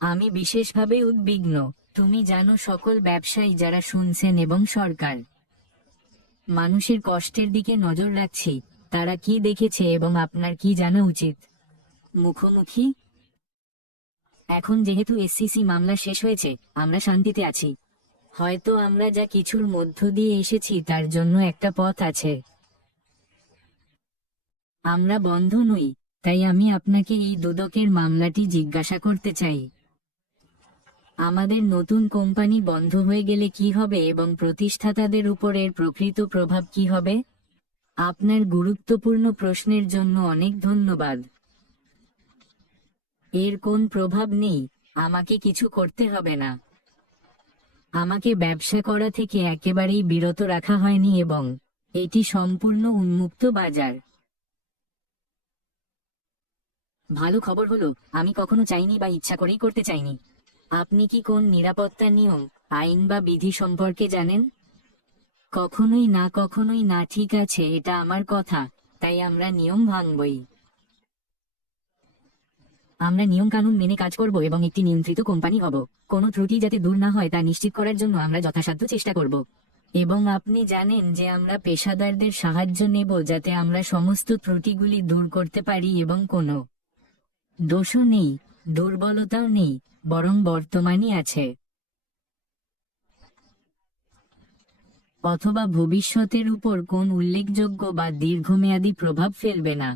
আমি বিশেষভাবে উদ্বিগ্ন। তুমি জানো, সকল ব্যবসায়ী যারা শুনছেন এবং সরকার মানুষের কষ্টের দিকে নজর রাখছি, তারা কি দেখেছে এবং আপনার কি জানা উচিত? মুখোমুখি। এখন যেহেতু এসসিসি মামলা শেষ হয়েছে, আমরা শান্তিতে আছি। হয়তো আমরা যা কিছুর মধ্য দিয়ে এসেছি তার জন্য একটা পথ আছে। আমরা বন্ধ নই। তাই আমি আপনাকে এই দুদকের মামলাটি জিজ্ঞাসা করতে চাই। আমাদের নতুন কোম্পানি বন্ধ হয়ে গেলে কি হবে এবং প্রতিষ্ঠাতাদের উপর এর প্রকৃত প্রভাব কি হবে? আপনার গুরুত্বপূর্ণ প্রশ্নের জন্য অনেক ধন্যবাদ। এর কোন প্রভাব নেই। আমাকে কিছু করতে হবে না। আমাকে ব্যবসা করা থেকে একেবারেই বিরত রাখা হয়নি এবং এটি সম্পূর্ণ উন্মুক্ত বাজার। ভালো খবর হলো, আমি কখনো চাইনি বা ইচ্ছা করেই করতে চাইনি। আপনি কি কোন নিরাপত্তা নিয়ম, আইন বা বিধি সম্পর্কে জানেন? কখনোই না, কখনোই না। ঠিক আছে, এটা আমার কথা, তাই আমরা নিয়ম ভাঙবই। আমরা নিয়ম কানুন মেনে কাজ করব এবং একটি নিয়ন্ত্রিত কোম্পানি হব। কোনো ত্রুটি যাতে দূর না হয় তা নিশ্চিত করার জন্য আমরা যথাসাধ্য চেষ্টা করব। এবং আপনি জানেন যে আমরা পেশাদারদের সাহায্য নেব যাতে আমরা সমস্ত ত্রুটিগুলি দূর করতে পারি এবং কোনো দোষও নেই, দুর্বলতাও নেই, বরং বর্তমানই আছে, অথবা ভবিষ্যতের উপর কোন উল্লেখযোগ্য বা দীর্ঘমেয়াদী প্রভাব ফেলবে না।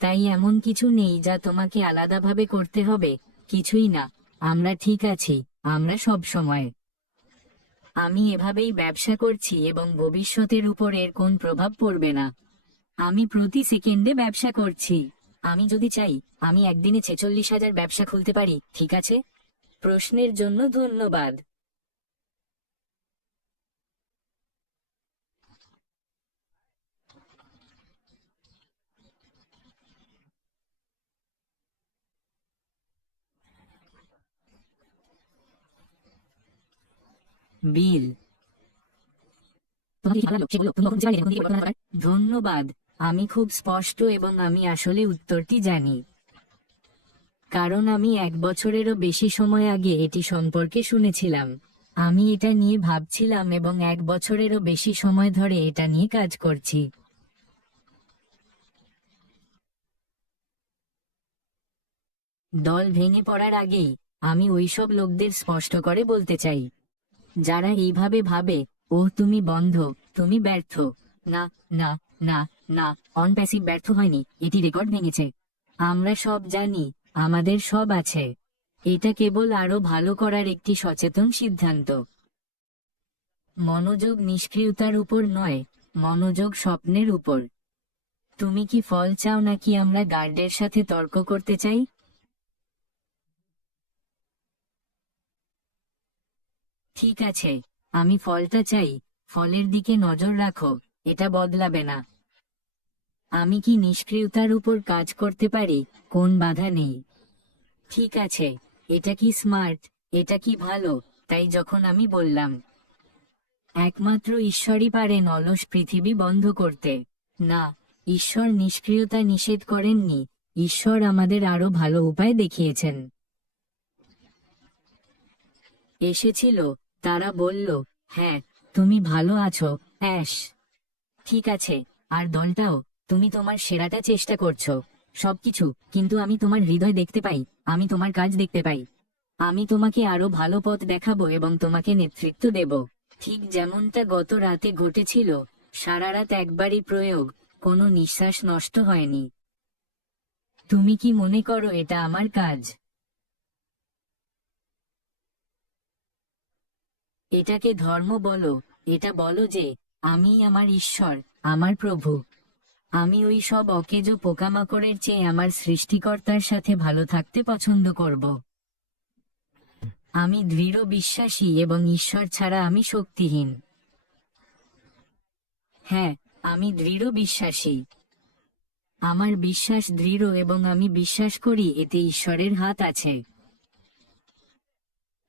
তাই এমন কিছু নেই যা তোমাকে আলাদাভাবে করতে হবে। কিছুই না। আমরা ঠিক আছি। আমরা সব সময়। আমি এভাবেই ব্যবসা করছি এবং ভবিষ্যতের উপর এর কোন প্রভাব পড়বে না। আমি প্রতি সেকেন্ডে ব্যবসা করছি। আমি যদি চাই, আমি একদিনে 46,000 ব্যবসা খুলতে পারি, ঠিক আছে? প্রশ্নের জন্য ধন্যবাদ। বিল। তোমাকে কি ভালো লাগলো? সে বলল, তুমি কখন বুঝতে পারলে এখন থেকে পরিকল্পনা করার? ধন্যবাদ। আমি খুব স্পষ্ট এবং আমি আসলে উত্তরটি জানি। কারণ আমি 1 বছরেরও বেশি সময় আগে এটি সম্পর্কে শুনেছিলাম। আমি এটা নিয়ে ভাবছিলাম এবং 1 বছরেরও বেশি সময় ধরে এটা নিয়ে কাজ করছি। দল ভেঙে পড়ার আগেই আমি ওইসব লোকদের স্পষ্ট করে বলতে চাই, যারা এইভাবে ভাবে, ওহ তুমি বন্ধ, তুমি ব্যর্থ। না, না, না, না। অনপ্যাসিভ ব্যর্থ হয়নি, এটি রেকর্ড ভেঙেছে। আমরা সব জানি, আমাদের সব আছে। এটা কেবল আরো ভালো করার একটি সচেতন সিদ্ধান্ত। মনোযোগ নিষ্ক্রিয়তার উপর নয়, মনোযোগ স্বপ্নের উপর। তুমি কি ফল চাও নাকি আমরা গার্ডের সাথে তর্ক করতে চাই? ঠিক আছে, আমি ফলটা চাই। ফলের দিকে নজর রাখো, এটা বদলাবে না। আমি কি নিষ্ক্রিয়তার উপর কাজ করতে পারি? কোন বাধা নেই। ঠিক আছে, এটা কি স্মার্ট? এটা কি ভালো? তাই যখন আমি বললাম, একমাত্র ঈশ্বরই পারেন অলস পৃথিবী বন্ধ করতে, না, ঈশ্বর নিষ্ক্রিয়তা নিষেধ করেননি। ঈশ্বর আমাদের আরো ভালো উপায় দেখিয়েছেন। এসেছিল, তারা বলল, হ্যাঁ, তুমি ভালো আছো, অ্যাশ। ঠিক আছে, আর দলটাও। তুমি তোমার সেরাটা চেষ্টা করছো, সবকিছু, কিন্তু আমি তোমার হৃদয় দেখতে পাই, আমি তোমার কাজ দেখতে পাই। আমি তোমাকে আরো ভালো পথ দেখাবো এবং তোমাকে নেতৃত্ব দেব। ঠিক যেমনটা গত রাতে ঘটেছিল, সারা রাত একবারই প্রয়োগ, কোনো নিঃশ্বাস নষ্ট হয়নি। তুমি কি মনে করো এটা আমার কাজ? এটাকে ধর্ম বলো। এটা বলো যে আমি আমার ঈশ্বর, আমার প্রভু। আমি ওই সব অকেজো পোকামাকড়ের চেয়ে আমার সৃষ্টিকর্তার সাথে ভালো থাকতে পছন্দ করব। আমি দৃঢ় বিশ্বাসী এবং ঈশ্বর ছাড়া আমি শক্তিহীন। হ্যাঁ, আমি দৃঢ় বিশ্বাসী। আমার বিশ্বাস দৃঢ় এবং আমি বিশ্বাস করি এতে ঈশ্বরের হাত আছে।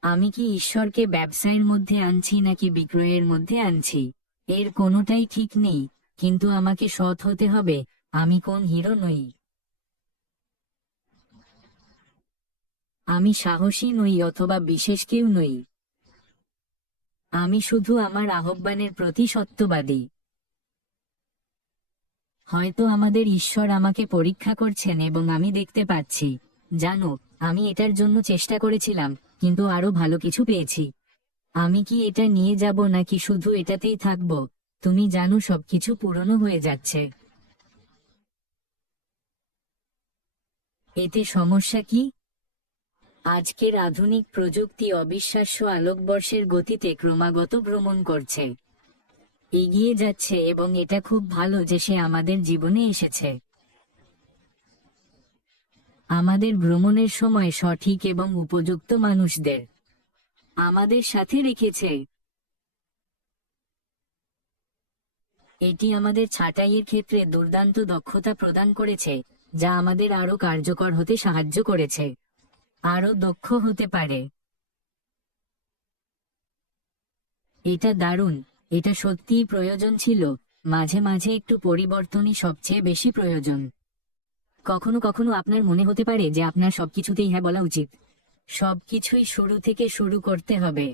আমি কি ঈশ্বরকে ব্যবসায়ের মধ্যে আনছি নাকি বিক্রয়ের মধ্যে আনছি? এর কোনোটাই ঠিক নেই, কিন্তু আমাকে সৎ হতে হবে। আমি কোন হিরো নই। আমি সাহসী নই অথবা বিশেষ কেউ নই। আমি শুধু আমার আহ্বানের প্রতি সত্যবাদী। হয়তো আমাদের ঈশ্বর আমাকে পরীক্ষা করছেন এবং আমি দেখতে পাচ্ছি, জানো, আমি এটার জন্য চেষ্টা করেছিলাম, কিন্তু আরো ভালো কিছু পেয়েছি। আমি কি এটা নিয়ে যাব নাকি শুধু এটাতেই থাকব? তুমি জানো সবকিছু পুরনো হয়ে যাচ্ছে। এতে সমস্যা কি? আজকের আধুনিক প্রযুক্তি অবিশ্বাস্য আলোকবর্ষের গতিতে ক্রমাগত ভ্রমণ করছে, এগিয়ে যাচ্ছে, এবং এটা খুব ভালো যে সে আমাদের জীবনে এসেছে। আমাদের ভ্রমণের সময় সঠিক এবং উপযুক্ত মানুষদের আমাদের সাথে রেখেছে। এটি আমাদের ছাঁটাইয়ের ক্ষেত্রে দুর্দান্ত দক্ষতা প্রদান করেছে, যা আমাদের আরো কার্যকর হতে সাহায্য করেছে, আরো দক্ষ হতে পারে। এটা দারুণ। এটা সত্যিই প্রয়োজন ছিল। মাঝে মাঝে একটু পরিবর্তনই সবচেয়ে বেশি প্রয়োজন। কখনো কখনো আপনার মনে হতে পারে যে আপনার সবকিছুতেই হ্যাঁ বলা উচিত। সবকিছুই শুরু থেকে শুরু করতে হবে,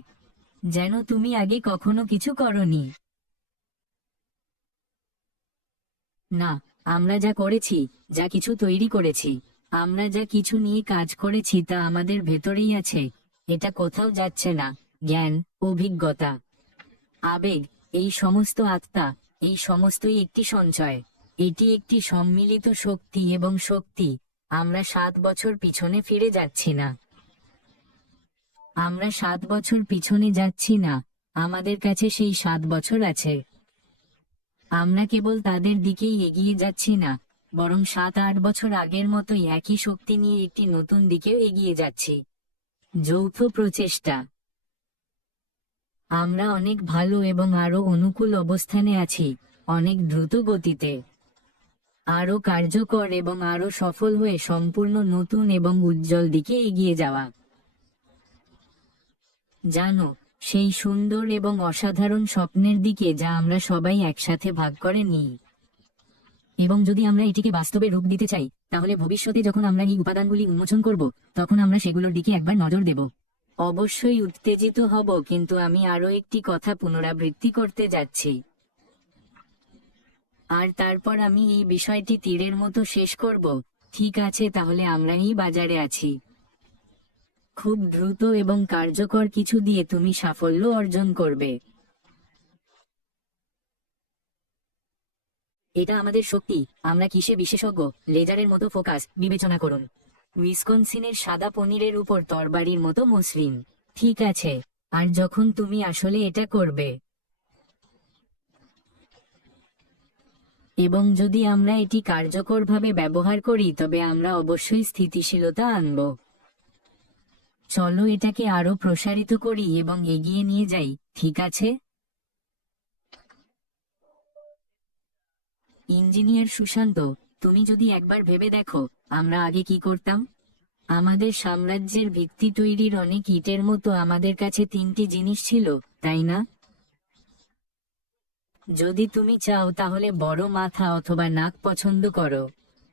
যেন তুমি আগে কখনো কিছু করনি। না, আমরা যা করেছি, যা কিছু তৈরি করেছি, আমরা যা কিছু নিয়ে কাজ করেছি তা আমাদের ভেতরেই আছে। এটা কোথাও যাচ্ছে না। জ্ঞান, অভিজ্ঞতা, আবেগ, এই সমস্ত আত্মা, এই সমস্তই একটি সঞ্চয়। এটি একটি সম্মিলিত শক্তি, এবং শক্তি। আমরা 7 বছর পিছনে ফিরে যাচ্ছি না। আমরা 7 বছর পিছনে যাচ্ছি না। আমাদের কাছে সেই 7 বছর আছে। আমরা কেবল তাদের দিকেই এগিয়ে যাচ্ছি না, বরং 7-8 বছর আগের মতোই একই শক্তি নিয়ে একটি নতুন দিকেও এগিয়ে যাচ্ছি। যৌথ প্রচেষ্টা। আমরা অনেক ভালো এবং আরো অনুকূল অবস্থানে আছি, অনেক দ্রুত গতিতে, আরো কার্যকর এবং আরো সফল হয়ে সম্পূর্ণ নতুন এবং উজ্জ্বল দিকে এগিয়ে যাওয়া। জানো, সেই সুন্দর এবং অসাধারণ স্বপ্নের দিকে যা আমরা সবাই একসাথে ভাগ করে নিই। এবং যদি আমরা এটিকে বাস্তবে রূপ দিতে চাই, তাহলে ভবিষ্যতে যখন আমরা এই উপাদানগুলি উন্মোচন করব, তখন আমরা সেগুলোর দিকে একবার নজর দেব। অবশ্যই উত্তেজিত হব, কিন্তু আমি আরো একটি কথা পুনরাবৃত্তি করতে যাচ্ছি। আর তারপর আমি এই বিষয়টি তীরের মতো শেষ করব। ঠিক আছে, তাহলে আমরা এই বাজারে আছি। খুব দ্রুত এবং কার্যকর কিছু দিয়ে তুমি সাফল্য অর্জন করবে। এটা আমাদের শক্তি। আমরা কিসে বিশেষজ্ঞ? লেজারের মতো ফোকাস বিবেচনা করুন। উইসকনসিনের সাদা পনিরের উপর তরবারির মতো মসৃণ। ঠিক আছে। আর যখন তুমি আসলে এটা করবে, এবং যদি আমরা এটি কার্যকরভাবে ব্যবহার করি, তবে আমরা অবশ্যই স্থিতিশীলতা আনব। চলো এটাকে আরো প্রসারিত করি এবং এগিয়ে নিয়ে যাই, ঠিক আছে? ইঞ্জিনিয়ার সুশান্ত, তুমি যদি একবার ভেবে দেখো, আমরা আগে কি করতাম? আমাদের সাম্রাজ্যের ভিত্তি তৈরির অনেক ইটের মতো আমাদের কাছে 3টি জিনিস ছিল, তাই না? যদি তুমি চাও তাহলে বড় মাথা অথবা নাক পছন্দ করো,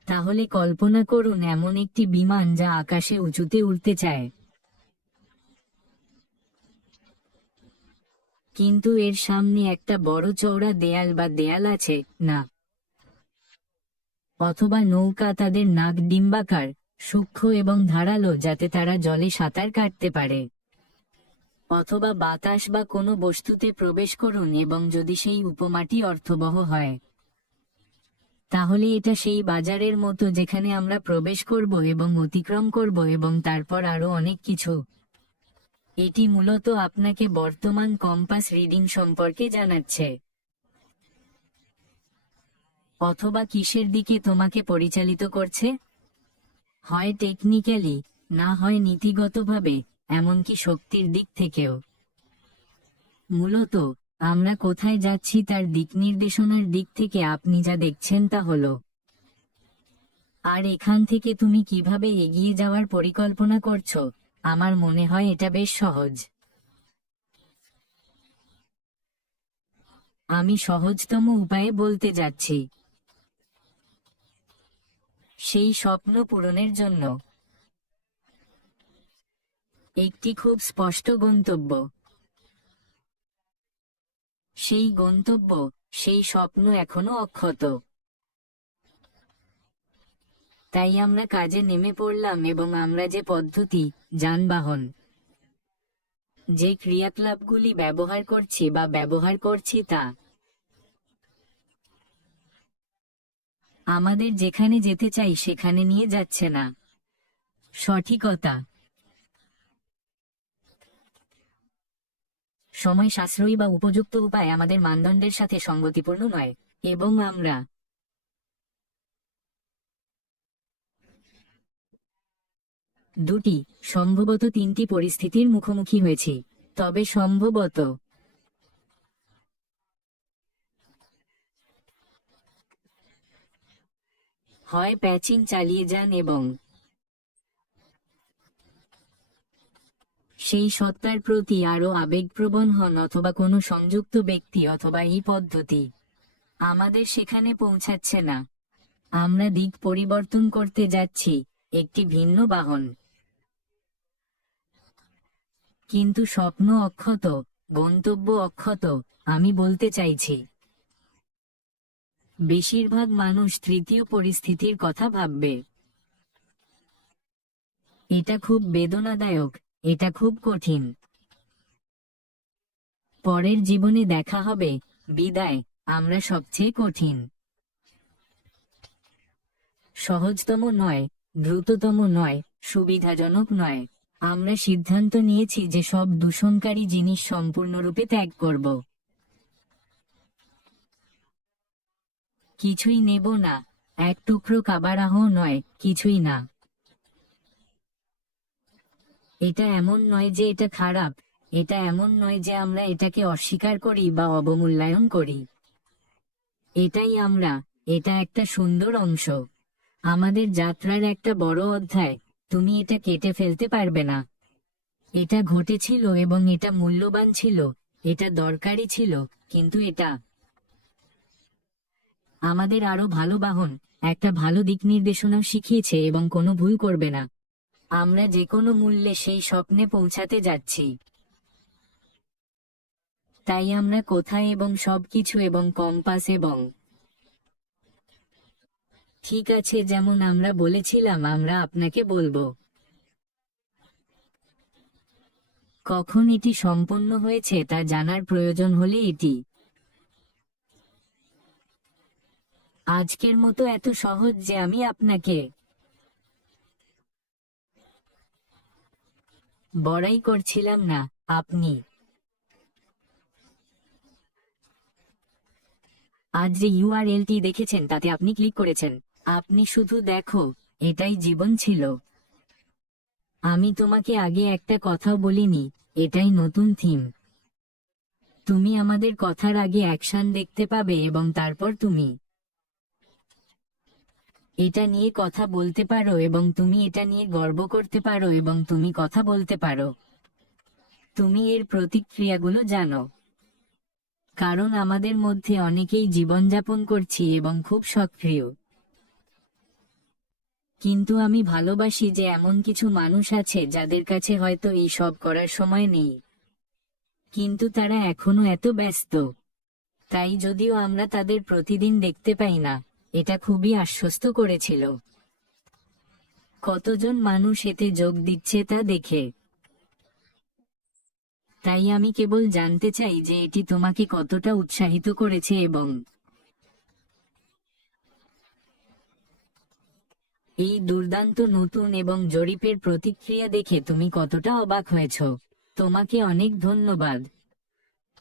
তাহলে কল্পনা করুন এমন একটি বিমান যা আকাশে উঁচুতে উড়তে চায়, কিন্তু এর সামনে একটা বড় চওড়া দেয়াল বা দেয়াল আছে, না? অথবা নৌকা তাদের নাক ডিম্বাকার, সূক্ষ্ম এবং ধারালো যাতে তারা জলে সাঁতার কাটতে পারে। অথবা বাতাস বা কোনো বস্তুতে প্রবেশ করুন, এবং যদি সেই উপমাটি অর্থবহ হয়, তাহলে এটা সেই বাজারের মতো যেখানে আমরা প্রবেশ করব এবং অতিক্রম করব, এবং তারপর আরো অনেক কিছু। এটি মূলত আপনাকে বর্তমান কম্পাস রিডিং সম্পর্কে জানাচ্ছে, অথবা কিসের দিকে তোমাকে পরিচালিত করছে, হয় টেকনিক্যালি, না হয় নীতিগতভাবে, এমনকি শক্তির দিক থেকেও। মূলত আমরা কোথায় যাচ্ছি তার দিকনির্দেশনার দিক থেকে আপনি যা দেখছেন তা হলো। আর এখান থেকে তুমি কিভাবে এগিয়ে যাওয়ার পরিকল্পনা করছো? আমার মনে হয় এটা বেশ সহজ। আমি সহজতম উপায়ে বলতে যাচ্ছি। সেই স্বপ্ন পূরণের জন্য একটি খুব স্পষ্ট গন্তব্য। সেই গন্তব্য, সেই স্বপ্ন এখনো অক্ষত। তাই আমরা কাজে নেমে পড়লাম এবং আমরা যে পদ্ধতি, যানবাহন, যে ক্রিয়াকলাপগুলি ব্যবহার করছি বা ব্যবহার করছি তা আমাদের যেখানে যেতে চাই সেখানে নিয়ে যাচ্ছে না। সঠিকতা, সময় সাশ্রয়ী বা উপযুক্ত উপায় আমাদের মানদণ্ডের সাথে সঙ্গতিপূর্ণ নয়, এবং আমরা দুটি, সম্ভবত তিনটি পরিস্থিতির মুখোমুখি হয়েছি। তবে সম্ভবত হয় প্যাচিং চালিয়ে যান এবং সেই সত্তার প্রতি আরো আবেগপ্রবণ হন, অথবা কোনো সংযুক্ত ব্যক্তি অথবা এই পদ্ধতি আমাদের সেখানে পৌঁছাচ্ছে না। আমরা দিক পরিবর্তন করতে যাচ্ছি, একটি ভিন্ন বাহন। কিন্তু স্বপ্ন অক্ষত, গন্তব্য অক্ষত। আমি বলতে চাইছি, বেশিরভাগ মানুষ তৃতীয় পরিস্থিতির কথা ভাববে। এটা খুব বেদনাদায়ক, এটা খুব কঠিন। পরের জীবনে দেখা হবে, বিদায়। আমরা সবচেয়ে কঠিন, সহজতম নয়, দ্রুততম নয়, সুবিধাজনক নয়। আমরা সিদ্ধান্ত নিয়েছি যে সব দূষণকারী জিনিস সম্পূর্ণরূপে ত্যাগ করব। কিছুই নেব না, এক টুকরো কাবারাহ নয়, কিছুই না। এটা এমন নয় যে এটা খারাপ, এটা এমন নয় যে আমরা এটাকে অস্বীকার করি বা অবমূল্যায়ন করি। এটাই আমরা, এটা একটা সুন্দর অংশ, আমাদের যাত্রার একটা বড় অধ্যায়। তুমি এটা কেটে ফেলতে পারবে না। এটা ঘটেছিল এবং এটা মূল্যবান ছিল, এটা দরকারি ছিল, কিন্তু এটা আমাদের আরো ভালো বাহন, একটা ভালো দিক নির্দেশনাও শিখিয়েছে এবং কোনো ভুল করবে না। আমরা যে কোনো মূল্যে সেই স্বপ্নে পৌঁছাতে যাচ্ছি। তাই আমরা কোথায় এবং সবকিছু এবং কম্পাস এবং ঠিক আছে, যেমন আমরা বলেছিলাম আমরা আপনাকে বলবো কখন এটি সম্পন্ন হয়েছে তা জানার প্রয়োজন হলে এটি আজকের মতো এত সহজ যে আমি আপনাকে বড়াই করছিলাম না। আপনি আজ যে ইউআরএলটি দেখেছেন তাতে আপনি ক্লিক করেছেন। আপনি শুধু দেখো, এটাই জীবন ছিল। আমি তোমাকে আগে একটা কথাও বলিনি, এটাই নতুন থিম। তুমি আমাদের কথার আগে অ্যাকশন দেখতে পাবে এবং তারপর তুমি এটা নিয়ে কথা বলতে পারো এবং তুমি এটা নিয়ে গর্ব করতে পারো এবং তুমি কথা বলতে পারো। তুমি এর প্রতিক্রিয়াগুলো জানো, কারণ আমাদের মধ্যে অনেকেই জীবনযাপন করছি এবং খুব সক্রিয়। কিন্তু আমি ভালোবাসি যে এমন কিছু মানুষ আছে যাদের কাছে হয়তো এই সব করার সময় নেই, কিন্তু তারা এখনো এত ব্যস্ত। তাই যদিও আমরা তাদের প্রতিদিন দেখতে পাই না, এটা খুবই আশ্বস্ত করেছিল। কতজন মানুষ এতে যোগ দিচ্ছে তা দেখে। তাই আমি কেবল জানতে চাই যে এটি তোমাকে কতটা উৎসাহিত করেছে এবং এই দুর্দান্ত নতুন এবং জরিপের প্রতিক্রিয়া দেখে তুমি কতটা অবাক হয়েছ। তোমাকে অনেক ধন্যবাদ,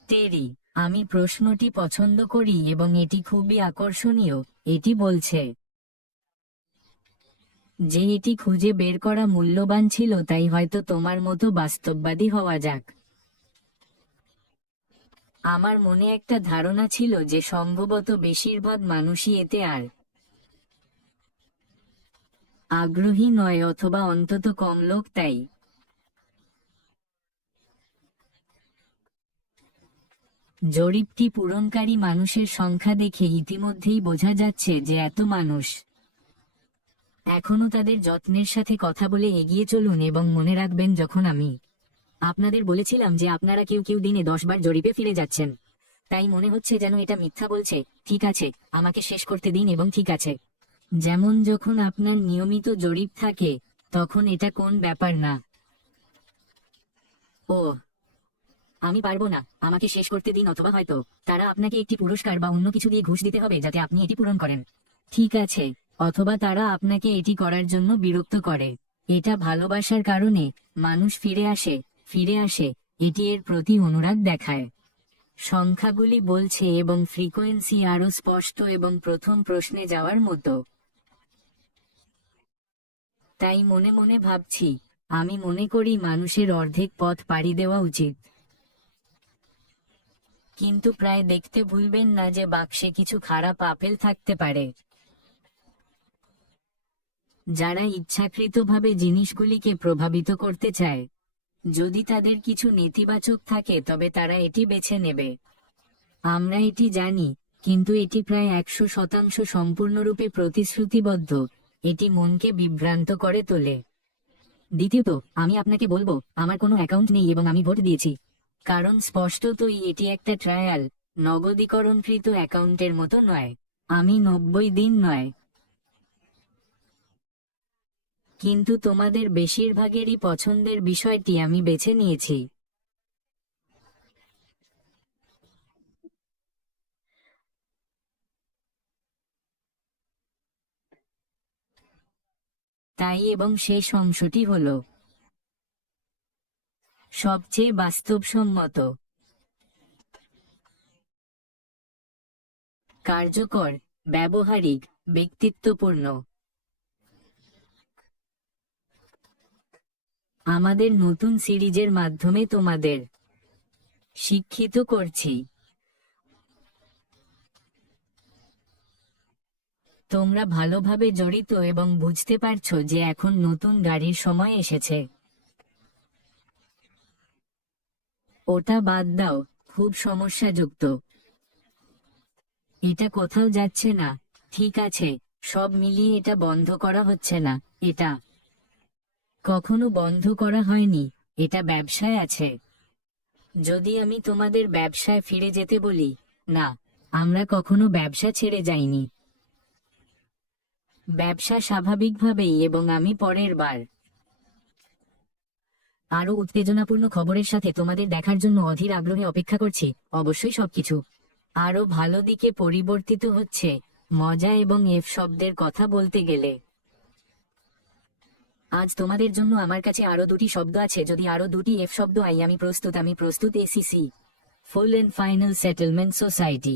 টেরি। আমি প্রশ্নটি পছন্দ করি এবং এটি খুবই আকর্ষণীয়। এটি বলছে যে এটি খুঁজে বের করা মূল্যবান ছিল, তাই হয়তো তোমার মতো বাস্তববাদী হওয়া যাক। আমার মনে একটা ধারণা ছিল যে সম্ভবত বেশিরভাগ মানুষই এতে আর আগ্রহী নয়, অথবা অন্তত কম লোক। তাই জরিপটি পূরণকারী মানুষের সংখ্যা দেখে ইতিমধ্যেই বোঝা যাচ্ছে যে এত মানুষ এখনো তাদের যত্নের সাথে কথা বলে এগিয়ে চলুন এবং মনে রাখবেন, যখন আমি আপনাদের বলেছিলাম যে আপনারা কেউ কেউ দিনে 10 বার জরিপে ফিরে যাচ্ছেন, তাই মনে হচ্ছে যেন এটা মিথ্যা বলছে। ঠিক আছে, আমাকে শেষ করতে দিন। এবং ঠিক আছে, যেমন যখন আপনার নিয়মিত জরিপ থাকে তখন এটা কোন ব্যাপার না। ও, আমি পারবো না, আমাকে শেষ করতে দিন। অথবা হয়তো তারা আপনাকে একটি পুরস্কার বা অন্য কিছু দিয়ে ঘুষ দিতে হবে যাতে আপনি এটি পূরণ করেন। ঠিক আছে, অথবা তারা আপনাকে এটি করার জন্য বিরক্ত করে। এটা ভালোবাসার কারণে মানুষ ফিরে আসে, এটি এর প্রতি অনুরাগ দেখায়। সংখ্যাগুলি বলছে এবং ফ্রিকোয়েন্সি আরো স্পষ্ট এবং প্রথম প্রশ্নে যাওয়ার মতো। তাই মনে মনে ভাবছি, আমি মনে করি মানুষের অর্ধেক পথ পাড়ি দেওয়া উচিত। কিন্তু প্রায় দেখতে ভুলবেন না যে বাক্সে কিছু খারাপ আপেল থাকতে পারে। যারা ইচ্ছাকৃতভাবে জিনিসগুলিকে প্রভাবিত করতে চায়, যদি তাদের কিছু নেতিবাচক থাকে তবে তারা এটি বেছে নেবে। আমরা এটি জানি, কিন্তু এটি প্রায় 100% সম্পূর্ণরূপে প্রতিশ্রুতিবদ্ধ। এটি মনকে বিভ্রান্ত করে তোলে। দ্বিতীয়ত, আমি আপনাকে বলবো, আমার কোনো অ্যাকাউন্ট নেই এবং আমি ভোট দিয়েছি, কারণ স্পষ্টতই এটি একটা ট্রায়াল, নগদীকরণকৃত অ্যাকাউন্টের মতো নয়। আমি 90 দিন নয়, কিন্তু তোমাদের বেশিরভাগেরই পছন্দের বিষয়টি আমি বেছে নিয়েছি। তাই এবং শেষ অংশটি হল সবচেয়ে বাস্তবসম্মত, কার্যকর, ব্যবহারিক, ব্যক্তিত্বপূর্ণ। আমাদের নতুন সিরিজের মাধ্যমে তোমাদের শিক্ষিত করছি। তোমরা ভালোভাবে জড়িত এবং বুঝতে পারছো যে এখন নতুন গাড়ির সময় এসেছে। ওটা বাদ দাও, খুব সমস্যাযুক্ত। এটা কোথাও যাচ্ছে না। ঠিক আছে, সব মিলিয়ে এটা বন্ধ করা হচ্ছে না। এটা কখনো বন্ধ করা হয়নি, এটা ব্যবসায় আছে। যদি আমি তোমাদের ব্যবসায় ফিরে যেতে বলি, না, আমরা কখনো ব্যবসা ছেড়ে যাইনি। ব্যবসা স্বাভাবিকভাবেই। এবং আমি পরের বার আরো উত্তেজনাপূর্ণ খবরের সাথে তোমাদের দেখার জন্য অধীর আগ্রহে অপেক্ষা করছি। অবশ্যই সবকিছু আরো ভালো দিকে পরিবর্তিত হচ্ছে, মজা এবং এফ শব্দের কথা বলতে গেলে। আজ তোমাদের জন্য আমার কাছে আরো 2টি শব্দ আছে। যদি আরো 2টি এফ শব্দ আমি প্রস্তুত। ACC, full and final settlement society.